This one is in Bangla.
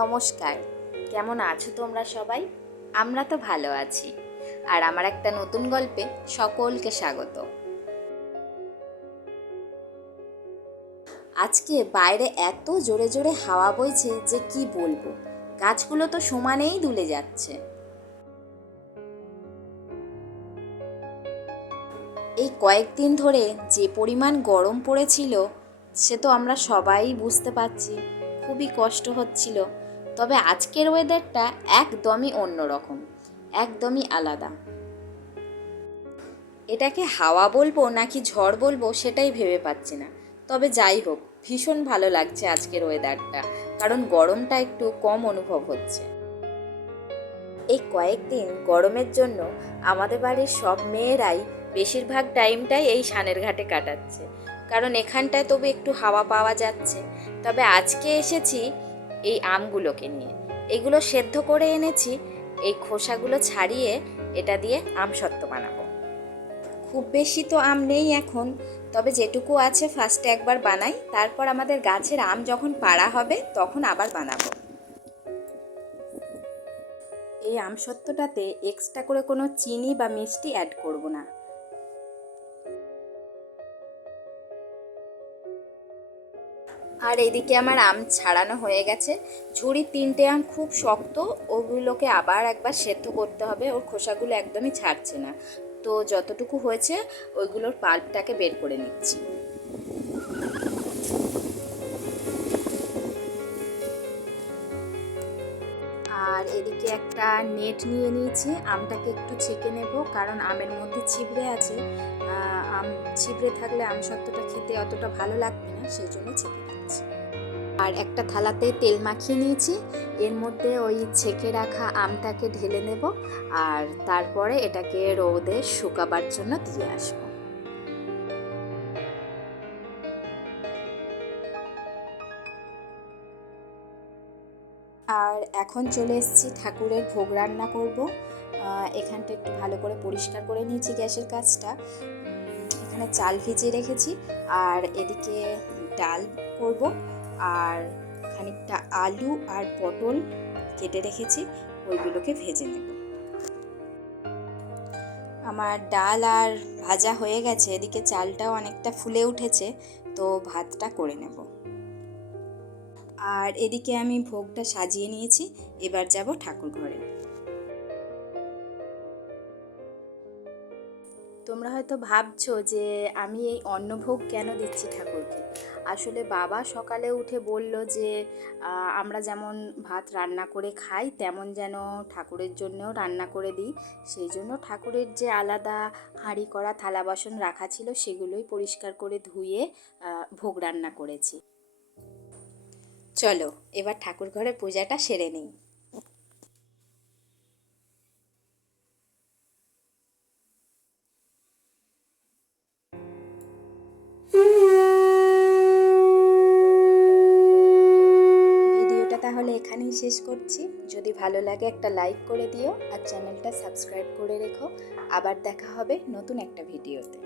নমস্কার, কেমন আছো তোমরা সবাই? আমরা তো ভালো আছি। আর আমার একটা নতুন গল্পে সকলকে স্বাগত। আজকে বাইরে এত জোরে জোরে হাওয়া বইছে যে কি বলবো, গাছগুলো তো সমানেই দুলে যাচ্ছে। এই কয়েকদিন ধরে যে পরিমাণ গরম পড়েছিল সে তো আমরা সবাই বুঝতে পারছি, খুবই কষ্ট হচ্ছিল। তবে আজকের ওয়েদারটা একদমই অন্যরকম, একদমই আলাদা। এটাকে হাওয়া বলবো নাকি ঝড় বলবো সেটাই ভেবে পাচ্ছি না। তবে যাই হোক, ভীষণ ভালো লাগছে আজকের ওয়েদারটা, কারণ গরমটা একটু কম অনুভব হচ্ছে। এই কয়েকদিন গরমের জন্য আমাদের বাড়ির সব মেয়েরাই বেশিরভাগ টাইমটাই এই সানের ঘাটে কাটাচ্ছে, কারণ এখানটায় তবু একটু হাওয়া পাওয়া যাচ্ছে। তবে আজকে এসেছি এই আমগুলোকে নিয়ে। এগুলো সেদ্ধ করে এনেছি, এই খোসাগুলো ছাড়িয়ে এটা দিয়ে আমসত্ত্ব বানাবো। খুব বেশি তো আম নেই এখন, তবে যেটুকু আছে ফার্স্টে একবার বানাই, তারপর আমাদের গাছের আম যখন পাড়া হবে তখন আবার বানাবো। এই আমসত্ত্বটাতে এক্সট্রা করে কোনো চিনি বা মিষ্টি অ্যাড করব না। আর এদিকে আমার আম ছাড়ানো হয়ে গেছে। ঝুড়ির 3টে আম খুব শক্ত, ওগুলোকে আবার একবার সেদ্ধ করতে হবে, ওর খোসাগুলো একদমই ছাড়ছে না। তো যতটুকু হয়েছে ওইগুলোর পাল্পটাকে বের করে নিচ্ছি। আর এদিকে একটা নেট নিয়ে নিয়েছি, আমটাকে একটু ছেঁকে নেব, কারণ আমের মধ্যে ছিবড়ে আছে। আম ছিবড়ে থাকলে আমসত্ত্বটা খেতে অতটা ভালো লাগবে না, সেই জন্য ছেঁকে নিচ্ছি। আর একটা থালাতে তেল মাখিয়ে নিয়েছি, এর মধ্যে ওই ছেঁকে রাখা আমটাকে ঢেলে নেব, আর তারপরে এটাকে রোদে শুকাবার জন্য দিয়ে আসবো। আর এখন চলে এসেছি ঠাকুরের ভোগ রান্না করব। এখানটা একটু ভালো করে পরিষ্কার করে নিয়েছি গ্যাসের কাজটা। এখানে চাল ভিজিয়ে রেখেছি, আর এদিকে ডাল করব, আর খানিকটা আলু আর পটল কেটে রেখেছি, ওইগুলোকে ভেজে নেব। আমার ডাল আর ভাজা হয়ে গেছে, এদিকে চালটাও অনেকটা ফুলে উঠেছে, তো ভাতটা করে নেব। আর এদিকে আমি ভোগটা সাজিয়ে নিয়েছি, এবার যাব ঠাকুর ঘরে। তোমরা হয়তো ভাবছো যে আমি এই অন্নভোগ কেন দিচ্ছি ঠাকুরকে। আসলে বাবা সকালে উঠে বলল যে আমরা যেমন ভাত রান্না করে খাই তেমন যেন ঠাকুরের জন্যও রান্না করে দিই। সেই জন্য ঠাকুরের যে আলাদা হাঁড়ি করা থালা বাসন রাখা ছিল সেগুলোই পরিষ্কার করে ধুয়ে ভোগ রান্না করেছি। চলো এবার ঠাকুর ঘরে পূজাটা সেরে নিই। ভিডিওটা তাহলে এখানেই শেষ করছি। যদি ভালো লাগে একটা লাইক করে দিও, আর চ্যানেলটা সাবস্ক্রাইব করে রেখো। আবার দেখা হবে নতুন একটা ভিডিওতে।